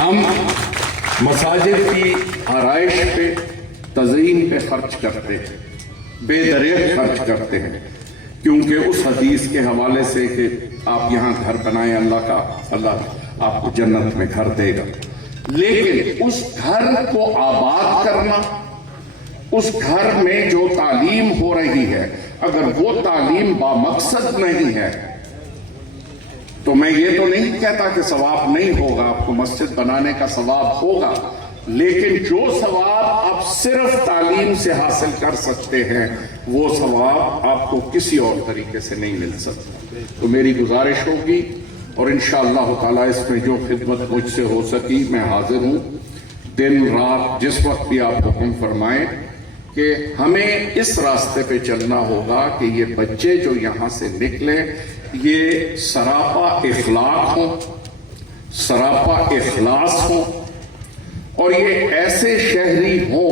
ہم مساجد کی آرائش پہ، تزئین پہ خرچ کرتے ہیں، بے دریغ خرچ کرتے ہیں، کیونکہ اس حدیث کے حوالے سے کہ آپ یہاں گھر بنائیں، اللہ آپ کو جنت میں گھر دے گا، لیکن اس گھر کو آباد کرنا، اس گھر میں جو تعلیم ہو رہی ہے اگر وہ تعلیم بامقصد نہیں ہے تو میں یہ تو نہیں کہتا کہ ثواب نہیں ہوگا، آپ کو مسجد بنانے کا ثواب ہوگا، لیکن جو ثواب آپ صرف تعلیم سے حاصل کر سکتے ہیں وہ ثواب آپ کو کسی اور طریقے سے نہیں مل سکتا۔ تو میری گزارش ہوگی اور انشاءاللہ تعالیٰ اس میں جو خدمت مجھ سے ہو سکی میں حاضر ہوں، دن رات جس وقت بھی آپ حکم فرمائیں، کہ ہمیں اس راستے پہ چلنا ہوگا کہ یہ بچے جو یہاں سے نکلے یہ سراپا اخلاق ہوں، سراپا اخلاص ہوں، اور یہ ایسے شہری ہوں۔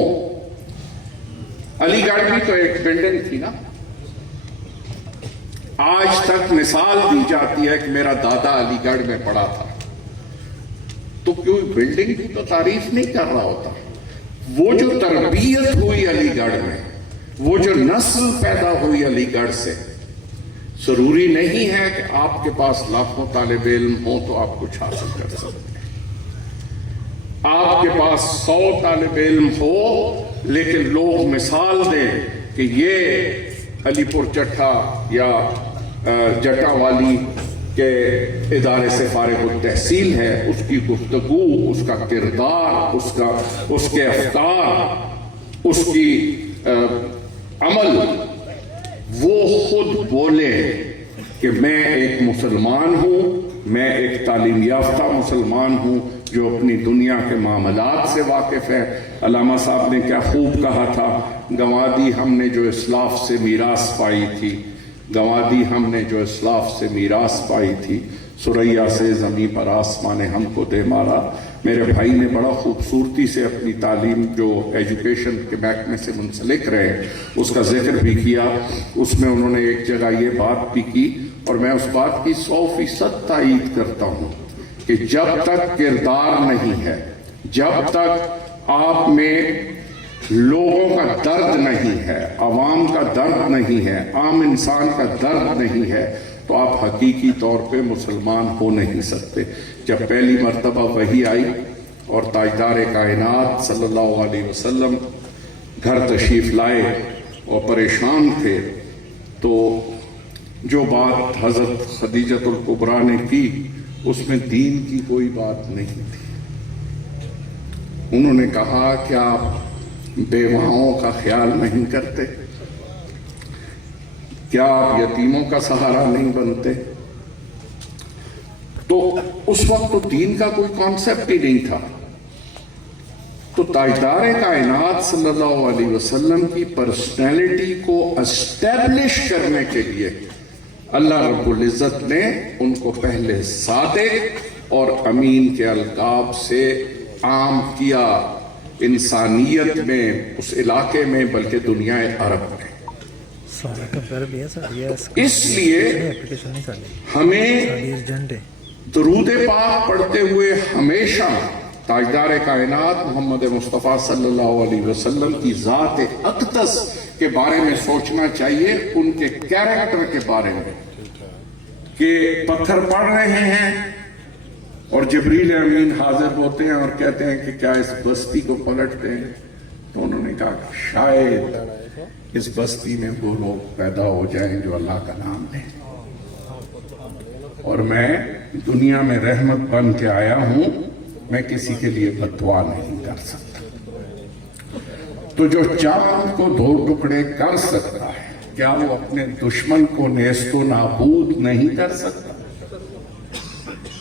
علی گڑھ میں تو ایک بلڈنگ تھی نا، آج تک مثال دی جاتی ہے کہ میرا دادا علی گڑھ میں پڑھا تھا، تو کیوں بلڈنگ کی تو تعریف نہیں کر رہا ہوتا، وہ جو تربیت ہوئی علی گڑھ میں، وہ جو نسل پیدا ہوئی علی گڑھ سے، ضروری نہیں ہے کہ آپ کے پاس لاکھوں طالب علم ہوں تو آپ کچھ حاصل کر سکتے ہیں، آپ کے پاس 100 طالب علم ہو لیکن لوگ مثال دیں کہ یہ علی پور چٹھا یا جٹا والی کے ادارے سے فارغ التحصیل ہے، اس کی گفتگو، اس کا کردار، اس کے افکار، اس کی عمل، وہ خود بولے کہ میں ایک مسلمان ہوں، میں ایک تعلیم یافتہ مسلمان ہوں جو اپنی دنیا کے معاملات سے واقف ہے۔ علامہ صاحب نے کیا خوب کہا تھا، گنوا دی ہم نے جو اسلاف سے میراث پائی تھی، گنوا دی ہم نے جو اسلاف سے میراث پائی تھی، سریا سے زمین پر آسمان ہم کو دے مارا۔ میرے بھائی نے بڑا خوبصورتی سے اپنی تعلیم جو ایجوکیشن کے محکمے سے منسلک رہے اس کا ذکر بھی کیا، اس میں انہوں نے ایک جگہ یہ بات بھی کی اور میں اس بات کی 100% تائید کرتا ہوں کہ جب تک کردار نہیں ہے، جب تک آپ میں لوگوں کا درد نہیں ہے، عوام کا درد نہیں ہے، عام انسان کا درد نہیں ہے، تو آپ حقیقی طور پہ مسلمان ہو نہیں سکتے۔ جب پہلی مرتبہ وحی آئی اور تاجدار کائنات صلی اللہ علیہ وسلم گھر تشریف لائے اور پریشان تھے، تو جو بات حضرت خدیجۃ الکبریٰ نے کی اس میں دین کی کوئی بات نہیں تھی۔ انہوں نے کہا کہ آپ بیواؤں کا خیال نہیں کرتے، کیا آپ یتیموں کا سہارا نہیں بنتے؟ تو اس وقت تو دین کا کوئی کانسیپٹ ہی نہیں تھا۔ تو تاجدار کائنات صلی اللہ علیہ وسلم کی پرسنالٹی کو اسٹیبلش کرنے کے لیے اللہ رب العزت نے ان کو پہلے صادق اور امین کے القاب سے عام کیا، انسانیت میں، اس علاقے میں، بلکہ دنیا عرب میں۔ اس لیے ہمیں درود پاک پڑھتے ہوئے ہمیشہ تاجدار کائنات محمد مصطفیٰ صلی اللہ علیہ وسلم کی ذات اقدس کے بارے میں سوچنا چاہیے، ان کے کیریکٹر کے بارے میں، کہ پتھر پڑ رہے ہیں اور جبریل امین حاضر ہوتے ہیں اور کہتے ہیں کہ کیا اس بستی کو پلٹتے ہیں؟ تو انہوں نے کہا کہ شاید اس بستی میں وہ لوگ پیدا ہو جائیں جو اللہ کا نام لیں، اور میں دنیا میں رحمت بن کے آیا ہوں، میں کسی کے لیے بد دعا نہیں کر سکتا۔ تو جو چاند کو 2 ٹکڑے کر سکتا ہے، کیا وہ اپنے دشمن کو نیست و نابود نہیں کر سکتا؟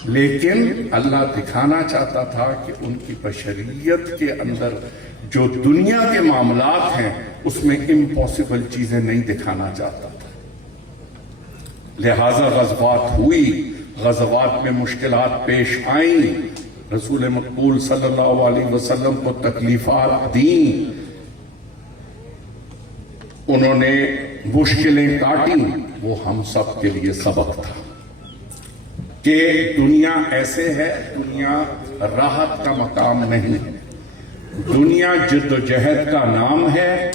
لیکن اللہ دکھانا چاہتا تھا کہ ان کی بشریت کے اندر جو دنیا کے معاملات ہیں اس میں امپاسبل چیزیں نہیں دکھانا چاہتا تھا، لہذا غزوات ہوئی، غزوات میں مشکلات پیش آئیں، رسول مقبول صلی اللہ علیہ وسلم کو تکلیفات دیں، انہوں نے مشکلیں کاٹیں، وہ ہم سب کے لیے سبق تھا کہ دنیا ایسے ہے، دنیا راحت کا مقام نہیں ہے. دنیا جدوجہد کا نام ہے.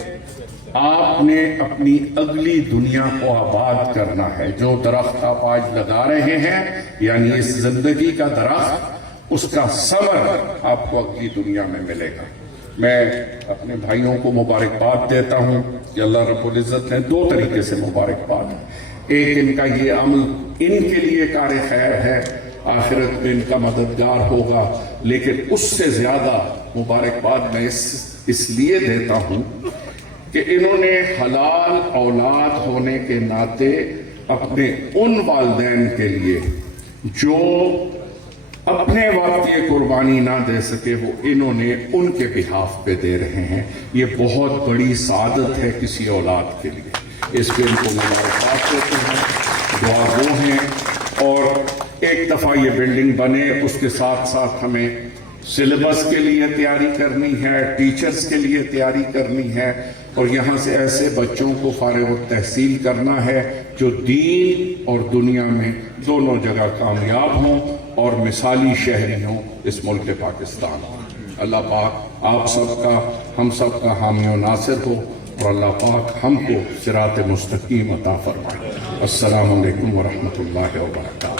آپ نے اپنی اگلی دنیا کو آباد کرنا ہے. جو درخت آپ آج لگا رہے ہیں یعنی اس زندگی کا درخت, اس کا ثمر آپ کو اگلی دنیا میں ملے گا. میں اپنے بھائیوں کو مبارکباد دیتا ہوں کہ اللہ رب العزت نے دو طریقے سے مبارکباد. ایک ان کا یہ عمل ان کے لیے کار خیر ہے, آخرت میں ان کا مددگار ہوگا, لیکن اس سے زیادہ مبارکباد میں اس لیے دیتا ہوں کہ انہوں نے حلال اولاد ہونے کے ناطے اپنے ان والدین کے لیے جو اپنے وقت یہ قربانی نہ دے سکے, وہ انہوں نے ان کے بہاف پہ دے رہے ہیں. یہ بہت بڑی سعادت ہے کسی اولاد کے لیے. اس پہ ان کو مبارکباد دیتے ہیں, دعا گو ہیں. اور ایک دفعہ یہ بلڈنگ بنے, اس کے ساتھ ساتھ ہمیں سلیبس کے لیے تیاری کرنی ہے, ٹیچرز کے لیے تیاری کرنی ہے, اور یہاں سے ایسے بچوں کو فارغ التحصیل کرنا ہے جو دین اور دنیا میں دونوں جگہ کامیاب ہوں اور مثالی شہری ہوں اس ملک پاکستان. اللہ پاک آپ سب کا, ہم سب کا حامی و ناصر ہو, اور اللہ پاک ہم کو صراط مستقیم عطا فرمائے. السلام علیکم ورحمۃ اللہ وبرکاتہ.